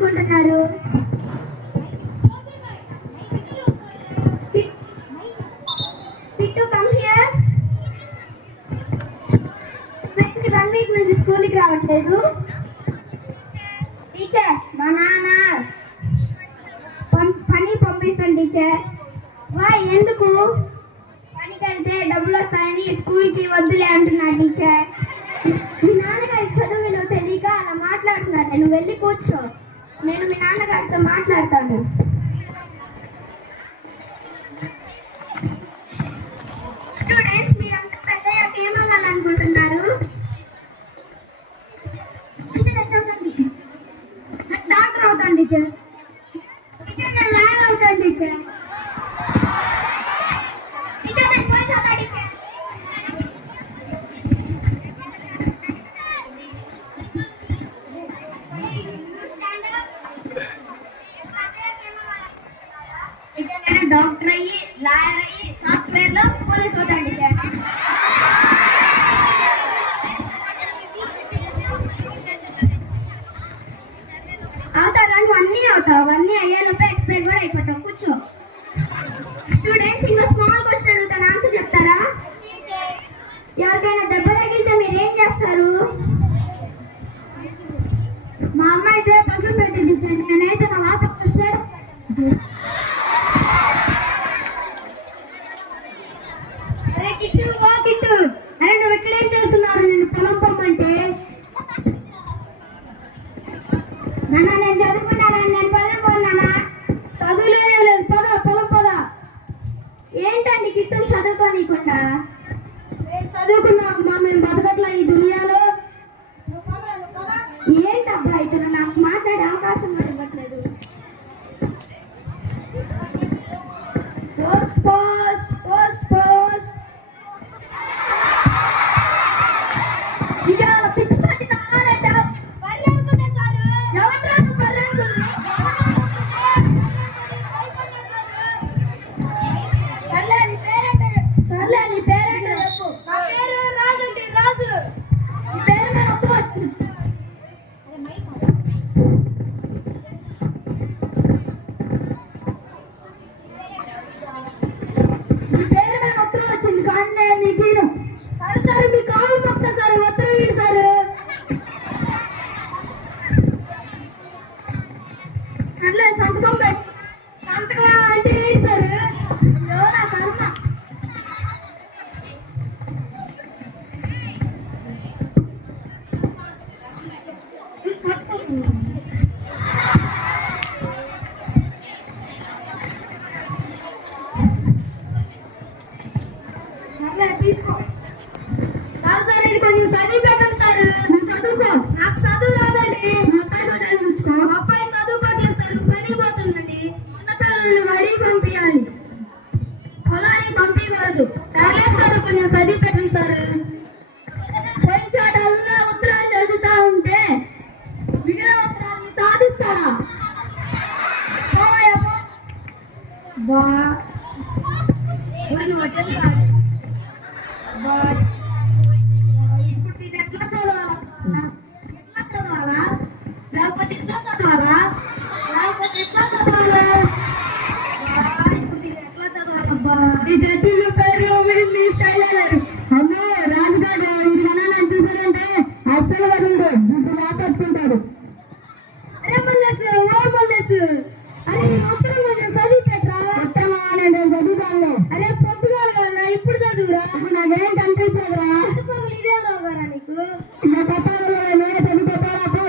అనుకుంటున్నారు? టిట్టు come here. 1 week నుంచి స్కూల్కి రావట్లేదు. టీచర్, మా నాన్న పని పంపిస్తాను టీచర్. ఎందుకు? పనికి వెళ్తే డబ్బులు వస్తాయని స్కూల్కి వద్దులే అంటున్నాడు టీచర్. మీ నాన్నగారి చదువు విలువ తెలియక అలా మాట్లాడుతున్నారు. నువ్వు వెళ్ళి కూర్చో, నేను మీ నాన్నగారితో మాట్లాడతాను. స్టూడెంట్స్, మీరంతా పెద్దయ్యాక ఏమవ్వాలనుకుంటున్నారు? డాక్టర్ అవుతాను టీచర్. టీచర్, నేను లాయర్ అవుతాను టీచర్. నేను డాక్టర్ అయ్యి, లాయర్ అయ్యి, సాఫ్ట్వేర్ లో పోలీస్ అవుతాను టీచర్. అవుతారా? నువ్వు అన్నీ అవుతావు. అన్నీ అయ్యేలోపే ఎక్స్పైర్ కూడా అయిపోతావు. కూర్చో. స్టూడెంట్స్, ఇంకా స్మాల్ క్వశ్చన్ అడుగుతాను, ఆన్సర్ చెప్తారా? ఎవరికైనా దెబ్బ తగిలితే మీరు ఏం చేస్తారు? మా అమ్మ అయితే పశువు పెట్టింది, నేనైతే నా ఆశ వస్తే అరే నువ్వు ఇక్కడేం చేస్తున్నారు? నేను పొలం పొమ్మంటే నాన్న నేను చదువుకున్నాను, నేను పొలం పోన్నానా? చదువులేనే లేదు, పద పొలం పద. ఏంటండి కిట్టం చదువుకోనీకుండా? నేను చదువుకున్నా అమ్మా, మేము బతకట్లా ఈ దునియాలో. ఏంటబ్బా ఇతను నాకు మాట్లాడే అవకాశం కూడా ఇవ్వట్లేదు. Post post post post. ఇక పిచ్చి పట్టి తాగాలంటావు. సర్లే నీ పేరేంటో చెప్పు. నా పేరు రాజు అండి, రాజు. నీ పేరు మీద వస్తుంది. నీ పేరు మీద ఉత్తరం వచ్చింది కానీ నేను నీ తీరు. సరే సరే, మీ కాలు మొత్తం సరే ఉత్తరం ఏంటి సార్? సర్లే సంతకం పెట్టి. సంతకం అంటే ఏంటి సార్? నా కర్మ. తీసుకో సార్. సార్ ఇది కొంచెం చదివి పెట్టండి సార్. నువ్వు చదువుకో. నాకు చదువు రాదండి. మా అబ్బాయి కూడా చదివించుకో. మా అబ్బాయి చదువుకోలేదు సార్, పని పోతుందండి. ఉన్న పిల్లల్ని వడి పంపించాలి, పొలానికి పంపించకూడదు. సరే సార్ కొంచెం చదివి పెట్టండి సార్. పోయిన చోటల్లా ఉత్తరాలు చదువుతా ఉంటే మిగిలిన ఉత్తరాలు సాధిస్తారా? బా హోటల్ కాదు. ఇప్పుడు ఇది ఎట్లా చదవాలా? ఎట్లా చదవాలా? లేకపోతే ఎట్లా చదవాలా? లేకపోతే ఎట్లా చదవాలా? ఇప్పుడు ఇది ఎట్లా చదవాలబ్బా? ఈ జడ్జీల పేరు మీ స్టైల్ అన్నారు. అమ్మో రాజుగారు ఇది నన్ను చూసారంటే అస్సలు వదలడు, జుట్టు లాపట్టుకుంటాడు. అరే మల్లేసు, ఓ మల్లేసు, అరే ఉత్తరం కొంచెం చదివి పెట్టరా. ఉత్తరమా? నేను చదువుతాను. అరే పొద్దుగాలు కదా, ఇప్పుడు చదువురా. నాకేం కనిపించదురా. ఇదే రావు గారా నీకు? నా పట్టాలు నేనే చదువుకోతారా?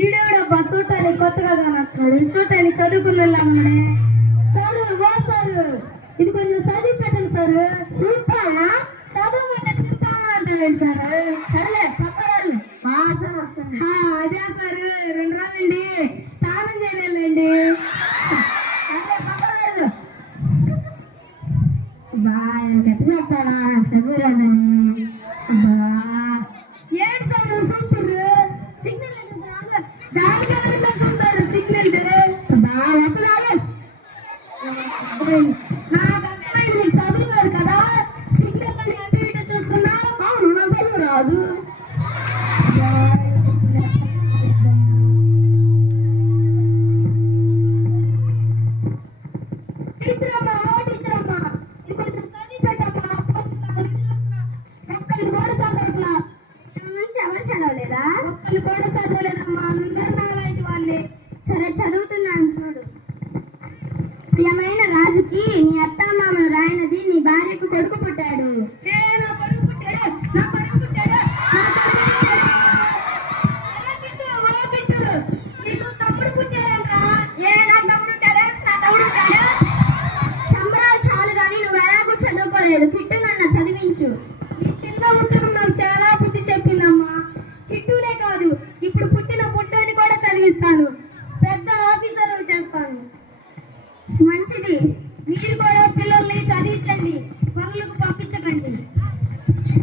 ఈడేడబ్బా చూడటానికి కొత్తగా కానట్టాడు. చూడటానికి చదువుకుని వెళ్ళామనే. సారు వా సారు, ఇది కొంచెం చదివి పెట్టండి సార్. చూపాలా? చదవమంటే చూపాలా అంటారండి సార్. సరేలే పక్కరారు ఆశం వస్తుంది. అదే సార్ 2 రోజులండి తానం చేయలేండి. గట్టిగా చెప్తాడా చదువులేదని? ఏంటి సార్ సూపర్ సిగ్నల్ దానికన్నా చూసారు సిగ్నల్ బాగా నాకు అర్థమైంది. మీకు చదువున్నారు కదా, సిగ్నల్ అటు ఇటు చూస్తున్నా. అవును, నాకు చదువు రాదు. ఒక్కళ్ళు కూడా చదవట్లా. ఇవి నుంచి ఎవరు చదవలేదా? ఒక్కళ్ళు కూడా చదవలేదమ్మా, అందరూ నాలాంటి వాళ్ళే. సరే చదువుతున్నాను చూడు. ప్రియమైన రాజుకి నీ అత్తామామలు రాయినది, నీ భార్యకు కొడుకు పుట్టాడు. నేను